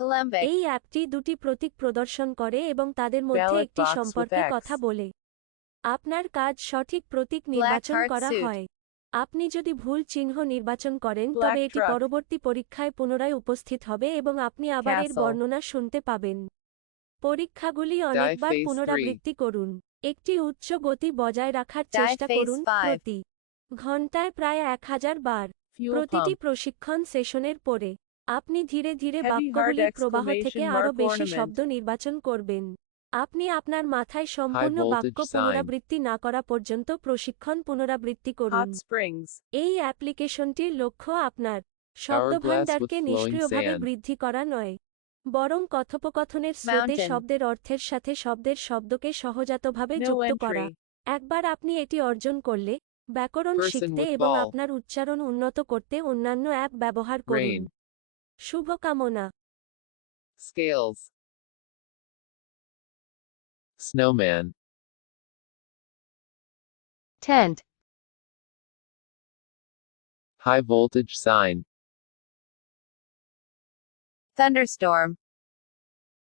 Alembic. এই অ্যাপটি দুটি প্রতীক প্রদর্শন করে এবং তাদের মধ্যে Ballot একটি box with সম্পর্কে X. কথা বলে। আপনার কাজ সঠিক প্রতীক Black নির্বাচন heart করা suit. হয়। আপনি যদি ভুল চিহ্ন নির্বাচন করেন Black তবে এটি truck. পরবর্তী পরীক্ষায় পুনরায় উপস্থিত হবে এবং আপনি আবার এর Castle. বর্ণনা শুনতে পাবেন। পরীক্ষাগুলি Die অনেকবার phase 3. পুনরাবৃত্তি করুন। একটি উচ্চ গতি বজায় রাখার Die চেষ্টা phase করুন 5. প্রতি ঘন্টায় প্রায় 1000 বার। Fuel প্রতিটি pump. প্রশিক্ষণ সেশনের পরে আপনি ধীরে ধীরে Heavy heart বাক্যগুলির প্রবাহ থেকে exclamation আরও mark বেশি ornament. শব্দ নির্বাচন করবেন। আপনি আপনার মাথায় High সম্পূর্ণ বাক্য voltage sign. পুনরাবৃত্তি না করা পর্যন্ত প্রশিক্ষণ পুনরাবৃত্তি করুন। Hot springs. এই অ্যাপ্লিকেশনটির লক্ষ্য আপনার Hourglass with শব্দভাণ্ডারকে flowing নিষ্ক্রিয়ভাবে sand. বৃদ্ধি করা নয়, বরং কথোপকথনের স্রোতে Mountain. শব্দের অর্থের সাথে শব্দের শব্দকে সহজাতভাবে No যুক্ত করা। entry. একবার আপনি এটি অর্জন করলে, ব্যাকরণ Person শিখতে with এবং ball. আপনার উচ্চারণ উন্নত করতে অন্যান্য অ্যাপ ব্যবহার করুন। Rain. শুভকামনা। Scales. Snowman. Tent. High voltage sign. Thunderstorm.